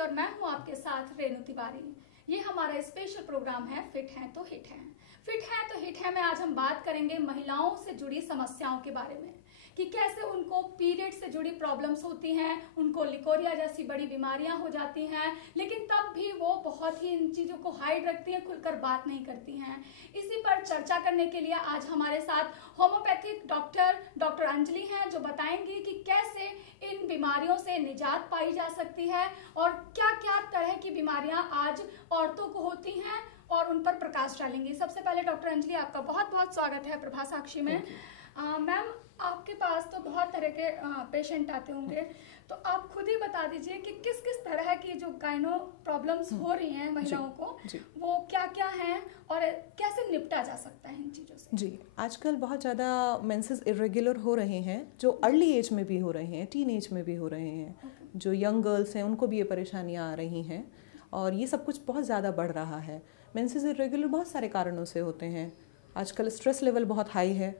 और मैं हूं आपके साथ रेणु तिवारी। ये हमारा स्पेशल प्रोग्राम है फिट हैं तो हिट हैं। फिट हैं तो हिट हैं में आज हम बात करेंगे महिलाओं से जुड़ी समस्याओं के बारे में कि कैसे उनको पीरियड से जुड़ी प्रॉब्लम्स होती हैं, उनको लिकोरिया जैसी बड़ी बीमारियां हो जाती हैं, लेकिन तब भी वो बहुत ही इन चीज़ों को हाइड रखती हैं, खुलकर बात नहीं करती हैं। इसी पर चर्चा करने के लिए आज हमारे साथ होम्योपैथिक डॉक्टर अंजलि हैं, जो बताएंगी कि कैसे इन बीमारियों से निजात पाई जा सकती है और क्या क्या तरह की बीमारियां आज औरतों को होती हैं और उन पर प्रकाश डालेंगी। सबसे पहले डॉक्टर अंजलि, आपका बहुत बहुत स्वागत है प्रभा साक्षी में। मैम, आपके पास तो बहुत तरह के पेशेंट आते होंगे, तो आप खुद ही बता दीजिए कि किस किस तरह की जो गायनो प्रॉब्लम्स हो रही हैं महिलाओं को, वो क्या क्या हैं और कैसे निपटा जा सकता है इन चीज़ों से। जी, आजकल बहुत ज़्यादा मेंसेस इरेगुलर हो रहे हैं, जो अर्ली एज में भी हो रहे हैं, टीन एज में भी हो रहे हैं। जो यंग गर्ल्स हैं उनको भी ये परेशानियाँ आ रही हैं और ये सब कुछ बहुत ज़्यादा बढ़ रहा है। मेंसेस इरेगुलर बहुत सारे कारणों से होते हैं। आजकल स्ट्रेस लेवल बहुत हाई है,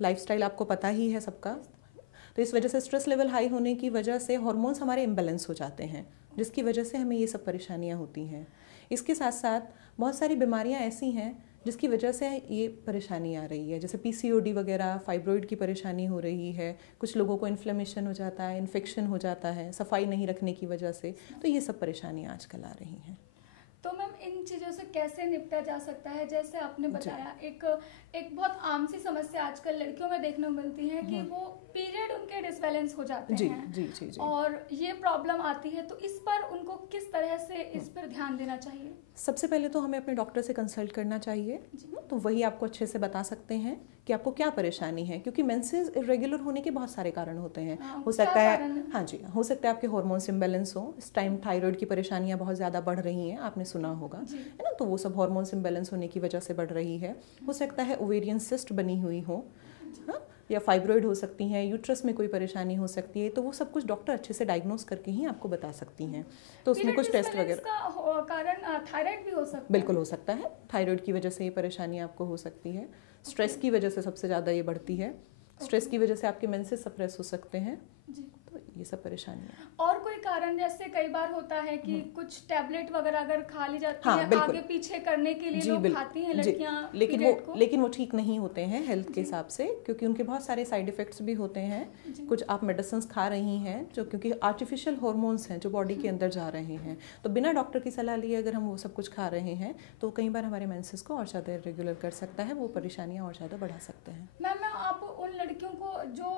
लाइफस्टाइल आपको पता ही है सबका, तो इस वजह से स्ट्रेस लेवल हाई होने की वजह से हार्मोन्स हमारे इम्बैलेंस हो जाते हैं, जिसकी वजह से हमें ये सब परेशानियाँ होती हैं। इसके साथ साथ बहुत सारी बीमारियाँ ऐसी हैं जिसकी वजह से ये परेशानी आ रही है, जैसे PCOD वगैरह, फाइब्रॉइड की परेशानी हो रही है, कुछ लोगों को इन्फ्लेमेशन हो जाता है, इन्फेक्शन हो जाता है सफाई नहीं रखने की वजह से। तो ये सब परेशानियाँ आजकल आ रही हैं। तो मैम, इन चीज़ों से कैसे निपटा जा सकता है? जैसे आपने बताया, एक बहुत आम सी समस्या आजकल लड़कियों में देखने को मिलती है कि वो पीरियड उनके डिसबैलेंस हो जाते हैं। जी। और ये प्रॉब्लम आती है, तो इस पर उनको किस तरह से इस पर ध्यान देना चाहिए? सबसे पहले तो हमें अपने डॉक्टर से कंसल्ट करना चाहिए, तो वही आपको अच्छे से बता सकते हैं कि आपको क्या परेशानी है, क्योंकि मेंसेस इरेगुलर होने के बहुत सारे कारण होते हैं। हो सकता है, हाँ जी, हो सकता है आपके हार्मोन्स इम्बैलेंस हो। इस टाइम थायराइड की परेशानियां बहुत ज़्यादा बढ़ रही हैं, आपने सुना होगा, है ना, तो वो सब हार्मोन्स इम्बैलेंस होने की वजह से बढ़ रही है। हो सकता है ओवेरियन सिस्ट बनी हुई हो, हाँ, या फाइब्रॉइड हो सकती हैं, यूट्रस में कोई परेशानी हो सकती है। तो वो सब कुछ डॉक्टर अच्छे से डायग्नोस करके ही आपको बता सकती हैं। तो उसमें कुछ टेस्ट वगैरह का कारण थायराइड भी हो सकता है। बिल्कुल हो सकता है, थायराइड की वजह से ये परेशानी आपको हो सकती है। स्ट्रेस की वजह से सबसे ज़्यादा ये बढ़ती है। स्ट्रेस की वजह से आपके मेंसेस सप्रेस हो सकते हैं। तो ये सब परेशानियाँ। और कोई कारण, जैसे कई बार होता है कि कुछ टैबलेट वगैरह अगर खा ली जाती है आगे पीछे करने के लिए, लोग खाती हैं लड़कियां, लेकिन वो ठीक नहीं होते हैं हेल्थ के हिसाब से, क्योंकि उनके बहुत सारे साइड इफेक्ट्स भी होते हैं। कुछ आप मेडिसिन खा रही हैं जो, क्योंकि आर्टिफिशियल हार्मोन्स हैं जो बॉडी के अंदर जा रहे हैं, तो बिना डॉक्टर की सलाह लिए अगर हम वो सब कुछ खा रहे हैं तो कई बार हमारे मेंसेस को और ज़्यादा इरेगुलर कर सकता है, वो परेशानियाँ और ज़्यादा बढ़ा सकते हैं। मैम, आप उन लड़कियों को जो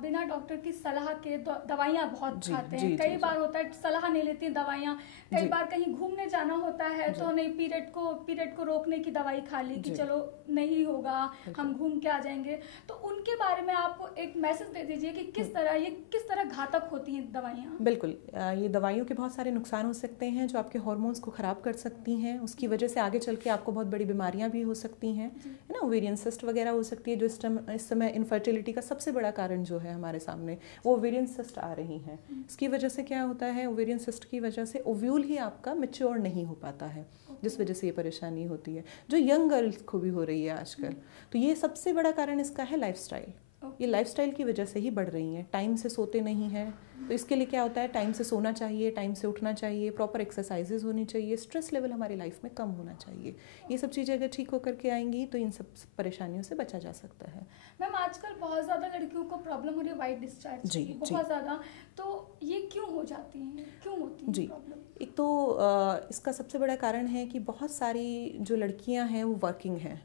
बिना डॉक्टर की सलाह के दवाइयाँ बहुत खाते हैं, कई बार होता है सलाह नहीं लेती दवाइयाँ, कई बार कहीं घूमने जाना होता है तो नहीं, पीरियड को रोकने की दवाई खा ली कि चलो नहीं होगा, हम घूम के आ जाएंगे, तो उनके बारे में आप एक मैसेज दे दीजिए कि किस तरह घातक होती हैं दवाइयाँ। बिल्कुल, ये दवाइयों के बहुत सारे नुकसान हो सकते हैं जो आपके हार्मोन्स को ख़राब कर सकती हैं। उसकी वजह से आगे चल के आपको बहुत बड़ी बीमारियां भी हो सकती हैं, है ना, ओवेरियन सिस्ट वगैरह हो सकती है, जो इस समय इनफर्टिलिटी का सबसे बड़ा कारण जो है हमारे सामने, वो ओवेरियन सिस्ट आ रही हैं। इसकी वजह से क्या होता है, ओवेरियन सिस्ट की वजह से ओव्यूल ही आपका मैच्योर नहीं हो पाता है, जिस वजह से ये परेशानी होती है, जो यंग गर्ल्स को भी हो रही है आजकल। तो ये सबसे बड़ा कारण इसका है लाइफस्टाइल। ये लाइफस्टाइल की वजह से ही बढ़ रही हैं। टाइम से सोते नहीं हैं, तो इसके लिए क्या होता है, टाइम से सोना चाहिए, टाइम से उठना चाहिए, प्रॉपर एक्सरसाइजेज होनी चाहिए, स्ट्रेस लेवल हमारी लाइफ में कम होना चाहिए। ये सब चीज़ें अगर ठीक होकर के आएंगी तो इन सब परेशानियों से बचा जा सकता है। मैम, आजकल बहुत ज़्यादा लड़कियों को प्रॉब्लम हो रही है वाइट डिस्चार्ज की, बहुत ज़्यादा, तो ये क्यों हो जाती हैं, क्यों होती है प्रॉब्लम? एक तो इसका सबसे बड़ा कारण है कि बहुत सारी जो लड़कियां हैं वो वर्किंग हैं,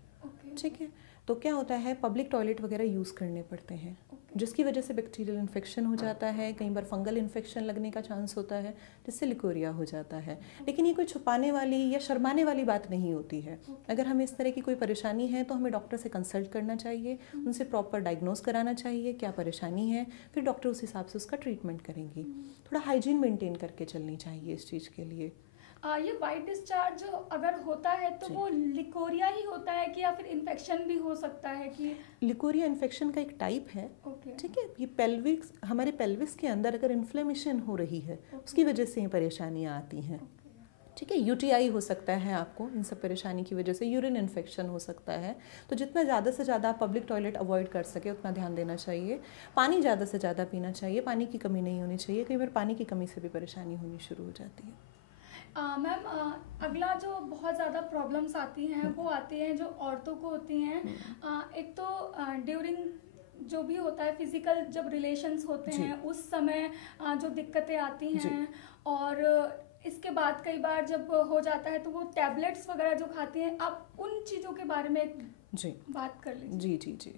ठीक है, तो क्या होता है, पब्लिक टॉयलेट वगैरह यूज़ करने पड़ते हैं, जिसकी वजह से बैक्टीरियल इन्फेक्शन हो जाता है, कई बार फंगल इन्फेक्शन लगने का चांस होता है, जिससे लिकोरिया हो जाता है। लेकिन ये कोई छुपाने वाली या शर्माने वाली बात नहीं होती है। अगर हमें इस तरह की कोई परेशानी है तो हमें डॉक्टर से कंसल्ट करना चाहिए, उनसे प्रॉपर डायग्नोस कराना चाहिए क्या परेशानी है, फिर डॉक्टर उस हिसाब से उसका ट्रीटमेंट करेंगी। थोड़ा हाइजीन मेंटेन करके चलनी चाहिए इस चीज़ के लिए। ये वाइट डिस्चार्ज अगर होता है तो वो लिकोरिया ही होता है कि या फिर इन्फेक्शन भी हो सकता है? कि लिकोरिया इन्फेक्शन का एक टाइप है, ठीक है, ये हमारे पेल्विस के अंदर अगर इन्फ्लेमेशन हो रही है उसकी वजह से ये परेशानियाँ आती हैं। ठीक है। यूटीआई हो सकता है आपको इन सब परेशानी की वजह से, यूरिन इन्फेक्शन हो सकता है। तो जितना ज़्यादा से ज़्यादा आप पब्लिक टॉयलेट अवॉइड कर सके उतना ध्यान देना चाहिए। पानी ज़्यादा से ज़्यादा पीना चाहिए, पानी की कमी नहीं होनी चाहिए। कई बार पानी की कमी से भी परेशानी होनी शुरू हो जाती है। मैम, अगला जो बहुत ज़्यादा प्रॉब्लम्स आती हैं वो आती हैं जो औरतों को होती हैं। एक तो ड्यूरिंग जो भी होता है फिजिकल जब रिलेशंस होते हैं उस समय जो दिक्कतें आती हैं, और इसके बाद कई बार जब हो जाता है तो वो टैबलेट्स वगैरह जो खाती हैं, आप उन चीज़ों के बारे में जी बात कर लीजिए। जी जी जी।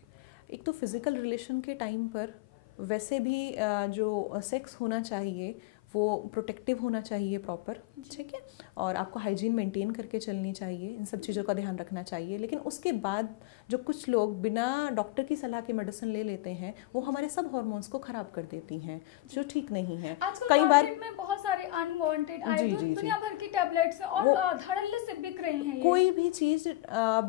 एक तो फिज़िकल रिलेशन के टाइम पर वैसे भी जो सेक्स होना चाहिए वो प्रोटेक्टिव होना चाहिए प्रॉपर, ठीक है। और आपको हाइजीन मेंटेन करके चलनी चाहिए, इन सब चीज़ों का ध्यान रखना चाहिए। लेकिन उसके बाद जो कुछ लोग बिना डॉक्टर की सलाह के मेडिसिन ले लेते हैं वो हमारे सब हार्मोन्स को ख़राब कर देती हैं, जो ठीक नहीं है। कई बार में बहुत सारे अनवांटेड आए दुनिया भर की टैबलेट्स और धड़ल्ले से बिक रही हैं। कोई भी चीज़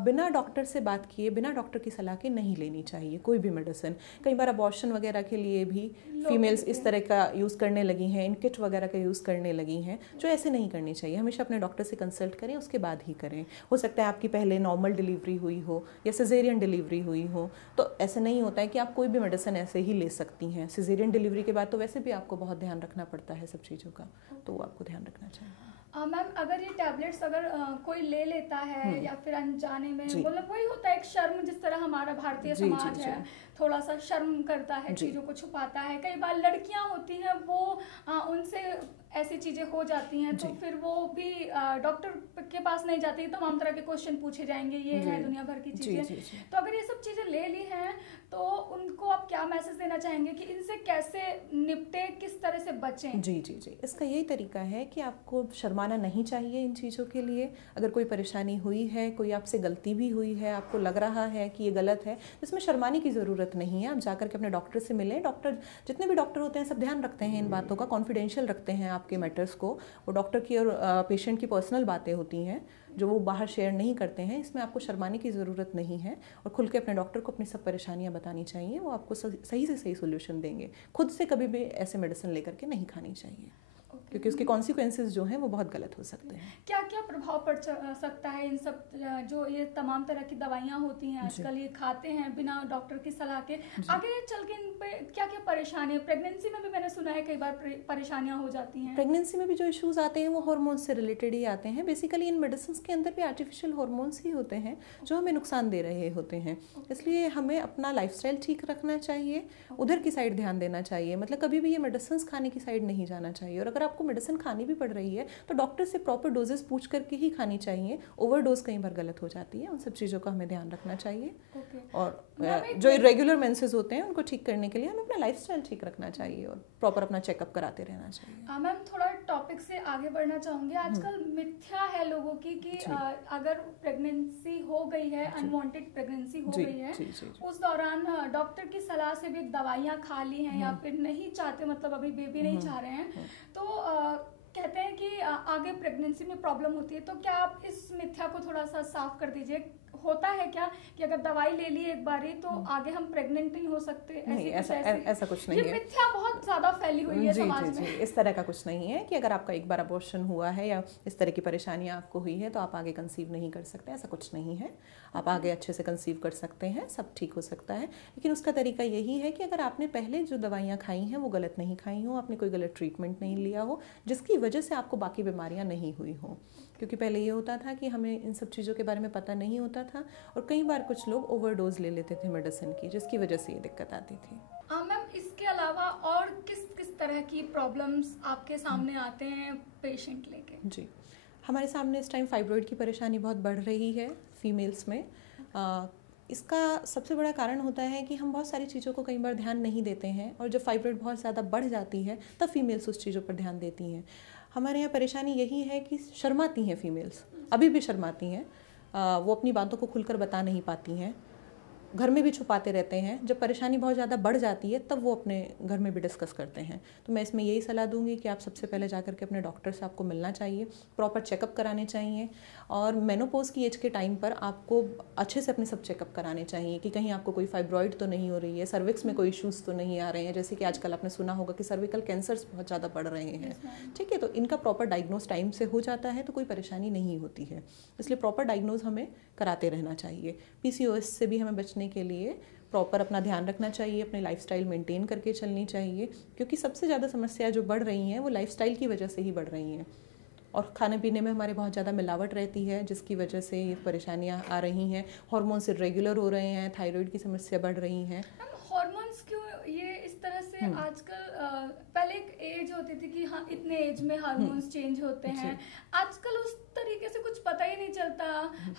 बिना डॉक्टर से बात किए, बिना डॉक्टर की सलाह के नहीं लेनी चाहिए, कोई भी मेडिसिन। कई बार अबॉर्शन वगैरह के लिए भी फीमेल्स इस तरह का यूज़ करने लगी हैं, इन किट वगैरह का यूज़ करने लगी हैं, जो ऐसे नहीं करनी चाहिए। हमेशा अपने डॉक्टर से कंसल्ट करें, उसके बाद ही करें। हो सकता है आपकी पहले नॉर्मल डिलीवरी हुई हो या सिजेरियन डिलीवरी हुई हो, तो ऐसे नहीं होता है कि आप कोई भी मेडिसिन ऐसे ही ले सकती हैं। सिजेरियन डिलीवरी के बाद तो वैसे भी आपको बहुत ध्यान रखना पड़ता है सब चीज़ों का, तो वो आपको ध्यान रखना चाहिए। मैम, अगर ये टैबलेट्स अगर कोई ले लेता है या फिर अनजाने में, मतलब वही होता है एक शर्म, जिस तरह हमारा भारतीय समाज है थोड़ा सा शर्म करता है, चीज़ों को छुपाता है। कई बार लड़कियां होती हैं वो उनसे ऐसी चीज़ें हो जाती हैं तो फिर वो भी डॉक्टर के पास नहीं जाती, तमाम तरह के क्वेश्चन पूछे जाएंगे, ये है दुनिया भर की चीज़ें। तो अगर ये सब चीज़ें ले ली हैं तो उनको आप क्या मैसेज देना चाहेंगे कि इनसे कैसे निपटे, किस तरह से बचें? जी जी जी, इसका यही तरीका है कि आपको शर्माना नहीं चाहिए इन चीज़ों के लिए। अगर कोई परेशानी हुई है, कोई आपसे गलती भी हुई है, आपको लग रहा है कि ये गलत है, इसमें शर्माने की ज़रूरत नहीं है। आप जाकर के अपने डॉक्टर से मिलें। डॉक्टर, जितने भी डॉक्टर होते हैं सब ध्यान रखते हैं इन बातों का, कॉन्फिडेंशियल रखते हैं आपके मैटर्स को। वो डॉक्टर की और पेशेंट की पर्सनल बातें होती हैं जो वो बाहर शेयर नहीं करते हैं। इसमें आपको शर्माने की ज़रूरत नहीं है और खुल के अपने डॉक्टर को अपनी सब परेशानियां बतानी चाहिए। वो आपको सही से सही सोल्यूशन देंगे। खुद से कभी भी ऐसे मेडिसिन लेकर के नहीं खानी चाहिए, क्योंकि उसके कॉन्सिक्वेंसेस जो हैं वो बहुत गलत हो सकते हैं। क्या क्या प्रभाव पड़ सकता है इन सब जो ये तमाम तरह की दवाइयाँ होती हैं आजकल, ये खाते हैं बिना डॉक्टर की सलाह के, आगे चल के इन पे क्या क्या परेशानी? प्रेगनेंसी में भी मैंने सुना है कई बार परेशानियाँ हो जाती हैं। प्रेगनेंसी में भी जो इश्यूज आते हैं वो हार्मोन्स से रिलेटेड ही आते हैं। बेसिकली इन मेडिसिन के अंदर भी आर्टिफिशियल हार्मोन्स ही होते हैं जो हमें नुकसान दे रहे होते हैं। इसलिए हमें अपना लाइफस्टाइल ठीक रखना चाहिए, उधर की साइड ध्यान देना चाहिए। मतलब कभी भी ये मेडिसिन खाने की साइड नहीं जाना चाहिए। और अगर आपको मेडिसिन खानी भी पड़ रही है तो डॉक्टर से प्रॉपर डोजेस पूछ करके ही खानी चाहिए। ओवरडोज कई बार गलत हो जाती है, उन सब चीज़ों का हमें ध्यान रखना चाहिए। और जो इरेगुलर मेंसेस होते हैं उनको ठीक करने के लिए हमें अपना लाइफस्टाइल ठीक रखना चाहिए और प्रॉपर अपना चेकअप कराते रहना चाहिए। मैम, थोड़ा टॉपिक से आगे बढ़ना चाहूँगी। आजकल मिथ्या है लोगों की कि अगर प्रेगनेंसी हो गई है, अनवांटेड प्रेगनेंसी हो गई है, उस दौरान डॉक्टर की सलाह से भी दवाइयाँ खा ली हैं या फिर नहीं चाहते, मतलब अभी बेबी नहीं चाह रहे हैं, तो कहते हैं कि आगे प्रेगनेंसी में प्रॉब्लम होती है। तो क्या आप इस मिथ्या को थोड़ा सा साफ कर दीजिए? होता है क्या कि अगर दवाई ले ली एक बारी तो आगे हम प्रेग्नेंट नहीं हो सकते? नहीं, ऐसा कुछ नहीं है। ये मिथ्या बहुत ज़्यादा फैली हुई है समाज में। इस तरह का कुछ नहीं है कि अगर आपका एक बार अबॉर्शन हुआ है या इस तरह की परेशानियां आपको हुई है तो आप आगे कंसीव नहीं कर सकते, ऐसा कुछ नहीं है। आप आगे अच्छे से कंसीव कर सकते हैं, सब ठीक हो सकता है। लेकिन उसका तरीका यही है कि अगर आपने पहले जो दवाइयाँ खाई हैं वो गलत नहीं खाई हो, आपने कोई गलत ट्रीटमेंट नहीं लिया हो जिसकी वजह से आपको बाकी बीमारियाँ नहीं हुई हो। क्योंकि पहले ये होता था कि हमें इन सब चीज़ों के बारे में पता नहीं होता था और कई बार कुछ लोग ओवरडोज ले लेते थे मेडिसिन की, जिसकी वजह से ये दिक्कत आती थी। मैम, इसके अलावा और किस किस तरह की प्रॉब्लम्स आपके सामने आते हैं पेशेंट लेके? जी, हमारे सामने इस टाइम फाइब्रॉइड की परेशानी बहुत बढ़ रही है फीमेल्स में। इसका सबसे बड़ा कारण होता है कि हम बहुत सारी चीज़ों को कई बार ध्यान नहीं देते हैं और जब फाइब्रॉइड बहुत ज़्यादा बढ़ जाती है तब फीमेल्स उस चीज़ों पर ध्यान देती हैं। हमारे यहाँ परेशानी यही है कि शर्माती हैं फीमेल्स, अभी भी शर्माती हैं। वो अपनी बातों को खुलकर बता नहीं पाती हैं, घर में भी छुपाते रहते हैं। जब परेशानी बहुत ज़्यादा बढ़ जाती है तब वो अपने घर में भी डिस्कस करते हैं। तो मैं इसमें यही सलाह दूंगी कि आप सबसे पहले जाकर के अपने डॉक्टर से आपको मिलना चाहिए, प्रॉपर चेकअप कराने चाहिए और मेनोपॉज की एज के टाइम पर आपको अच्छे से अपने सब चेकअप कराने चाहिए कि कहीं आपको कोई फाइब्रॉइड तो नहीं हो रही है, सर्विक्स में कोई इश्यूज़ तो नहीं आ रहे हैं, जैसे कि आजकल आपने सुना होगा कि सर्विकल कैंसर्स बहुत ज़्यादा बढ़ रहे हैं। ठीक है, तो इनका प्रॉपर डायग्नोज टाइम से हो जाता है तो कोई परेशानी नहीं होती है, इसलिए प्रॉपर डायग्नोज हमें कराते रहना चाहिए। PCOS से भी हमें बचने के लिए प्रॉपर अपना ध्यान रखना चाहिए, अपनी लाइफस्टाइल मेंटेन करके चलनी चाहिए, क्योंकि सबसे ज़्यादा समस्या जो बढ़ रही हैं वो लाइफस्टाइल की वजह से ही बढ़ रही हैं। और खाने पीने में हमारे बहुत ज़्यादा मिलावट रहती है, जिसकी वजह से ये परेशानियां आ रही हैं। हार्मोन्स इरेगुलर हो रहे हैं, थायराइड की समस्या बढ़ रही है। हार्मोन्स क्यों ये इस तरह से आजकल, पहले एक एज होती थी कि हाँ इतने एज में हार्मोन्स चेंज होते हैं, आजकल उस तरीके से कुछ पता ही नहीं चलता,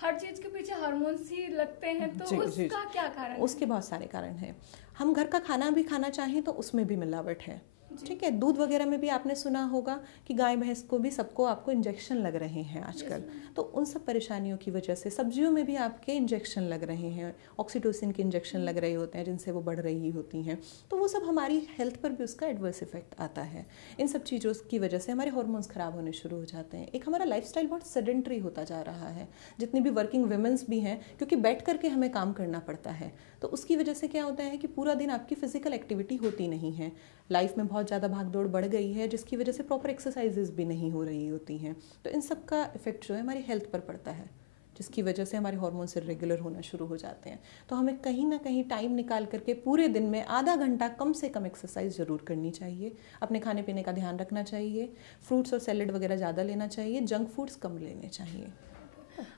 हर चीज के पीछे हार्मोन्स ही लगते हैं, तो उसका क्या कारण है? उसके बहुत सारे कारण हैं। हम घर का खाना भी खाना चाहें तो उसमें भी मिलावट है। ठीक है, दूध वगैरह में भी आपने सुना होगा कि गाय भैंस को भी सबको आपको इंजेक्शन लग रहे हैं आजकल, तो उन सब परेशानियों की वजह से सब्जियों में भी आपके इंजेक्शन लग रहे हैं, ऑक्सीटोसिन के इंजेक्शन लग रहे होते हैं जिनसे वो बढ़ रही होती हैं, तो वो सब हमारी हेल्थ पर भी उसका एडवर्स इफेक्ट आता है। इन सब चीज़ों की वजह से हमारे हार्मोन्स ख़राब होने शुरू हो जाते हैं। एक हमारा लाइफस्टाइल बहुत सेडेंटरी होता जा रहा है, जितनी भी वर्किंग वुमेन्स भी हैं, क्योंकि बैठ करके हमें काम करना पड़ता है, तो उसकी वजह से क्या होता है कि पूरा दिन आपकी फिजिकल एक्टिविटी होती नहीं है। लाइफ में बहुत ज़्यादा भागदौड़ बढ़ गई है, जिसकी वजह से प्रॉपर एक्सरसाइजेज भी नहीं हो रही होती हैं, तो इन सब का इफेक्ट जो है हमारी हेल्थ पर पड़ता है, जिसकी वजह से हमारे हार्मोन्स इरेगुलर होना शुरू हो जाते हैं। तो हमें कहीं ना कहीं टाइम निकाल करके पूरे दिन में आधा घंटा कम से कम एक्सरसाइज ज़रूर करनी चाहिए। अपने खाने पीने का ध्यान रखना चाहिए, फ्रूट्स और सैलेड वगैरह ज़्यादा लेना चाहिए, जंक फूड्स कम लेने चाहिए।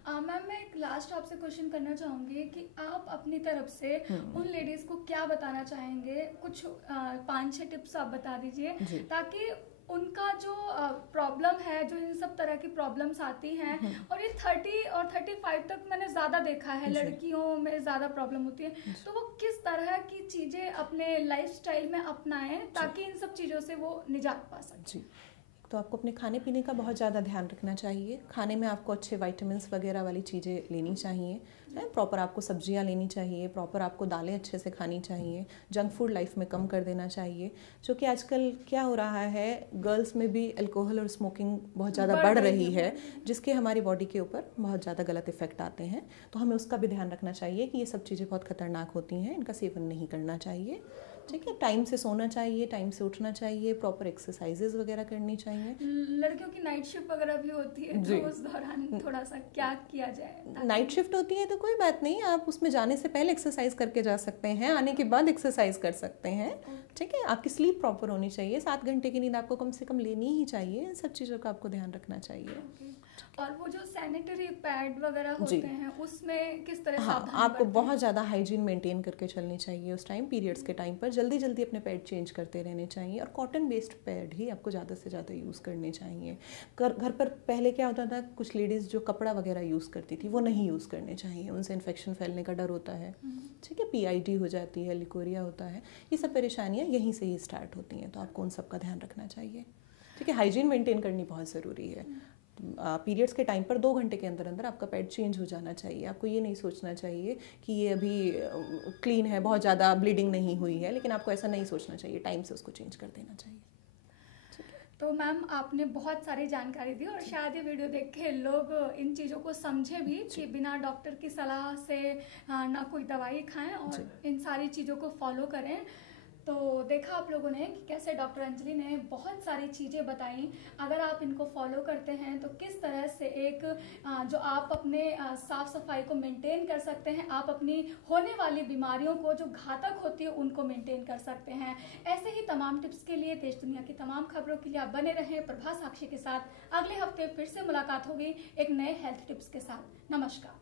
मैम मैं एक लास्ट आपसे क्वेश्चन करना चाहूँगी कि आप अपनी तरफ से उन लेडीज़ को क्या बताना चाहेंगे, कुछ 5-6 टिप्स आप बता दीजिए, ताकि उनका जो प्रॉब्लम है, जो इन सब तरह की प्रॉब्लम्स आती हैं, और ये 30 और 35 तक मैंने ज़्यादा देखा है लड़कियों में ज़्यादा प्रॉब्लम होती है, तो वो किस तरह की चीज़ें अपने लाइफस्टाइल में अपनाएं ताकि इन सब चीज़ों से वो निजात पा सकें? तो आपको अपने खाने पीने का बहुत ज़्यादा ध्यान रखना चाहिए। खाने में आपको अच्छे विटामिन्स वगैरह वाली चीज़ें लेनी चाहिए, प्रॉपर आपको सब्जियां लेनी चाहिए, प्रॉपर आपको दालें अच्छे से खानी चाहिए, जंक फूड लाइफ में कम कर देना चाहिए। जो कि आजकल क्या हो रहा है, गर्ल्स में भी अल्कोहल और स्मोकिंग बहुत ज़्यादा बढ़ रही है, जिसके हमारी बॉडी के ऊपर बहुत ज़्यादा गलत इफेक्ट आते हैं, तो हमें उसका भी ध्यान रखना चाहिए कि ये सब चीज़ें बहुत खतरनाक होती हैं, इनका सेवन नहीं करना चाहिए। ठीक है, टाइम से सोना चाहिए, टाइम से उठना चाहिए, प्रॉपर एक्सरसाइजेज वगैरह करनी चाहिए। लड़कियों की नाइट शिफ्ट वगैरह भी होती है, तो उस दौरान थोड़ा सा क्या किया जाए? नाइट शिफ्ट होती है तो कोई बात नहीं, आप उसमें जाने से पहले एक्सरसाइज करके जा सकते हैं, आने के बाद एक्सरसाइज कर सकते हैं। ठीक है, आपकी स्लीप प्रॉपर होनी चाहिए, 7 घंटे की नींद आपको कम से कम लेनी ही चाहिए। इन सब चीज़ों का आपको ध्यान रखना चाहिए। और वो जो सैनिटरी पैड वगैरह होते हैं उसमें किस तरह से आपको बहुत ज़्यादा हाइजीन मेंटेन करके चलनी चाहिए। उस टाइम पीरियड्स के टाइम पर जल्दी जल्दी अपने पैड चेंज करते रहने चाहिए, और कॉटन बेस्ड पैड ही आपको ज़्यादा से ज़्यादा यूज़ करने चाहिए। घर पर पहले क्या होता था, कुछ लेडीज़ जो कपड़ा वगैरह यूज़ करती थी वो नहीं यूज़ करने चाहिए, उनसे इन्फेक्शन फैलने का डर होता है। ठीक है, PID हो जाती है, लिकोरिया होता है, ये सब परेशानियाँ यहीं से ही स्टार्ट होती हैं, तो आपको उन सब का ध्यान रखना चाहिए। ठीक है, हाइजीन मेंटेन करनी बहुत ज़रूरी है। पीरियड्स के टाइम पर 2 घंटे के अंदर अंदर आपका पैड चेंज हो जाना चाहिए। आपको ये नहीं सोचना चाहिए कि ये अभी क्लीन है, बहुत ज़्यादा ब्लीडिंग नहीं हुई है, लेकिन आपको ऐसा नहीं सोचना चाहिए, टाइम से उसको चेंज कर देना चाहिए। तो मैम आपने बहुत सारी जानकारी दी, और शायद ये वीडियो देख के लोग इन चीज़ों को समझे भी कि बिना डॉक्टर की सलाह से ना कोई दवाई खाएं और इन सारी चीज़ों को फॉलो करें। तो देखा आप लोगों ने कि कैसे डॉक्टर अंजलि ने बहुत सारी चीज़ें बताई। अगर आप इनको फॉलो करते हैं तो किस तरह से एक जो आप अपने साफ सफाई को मेंटेन कर सकते हैं, आप अपनी होने वाली बीमारियों को जो घातक होती है उनको मेंटेन कर सकते हैं। ऐसे ही तमाम टिप्स के लिए, देश दुनिया की तमाम खबरों के लिए आप बने रहें प्रभा साक्षी के साथ। अगले हफ्ते फिर से मुलाकात होगी एक नए हेल्थ टिप्स के साथ। नमस्कार।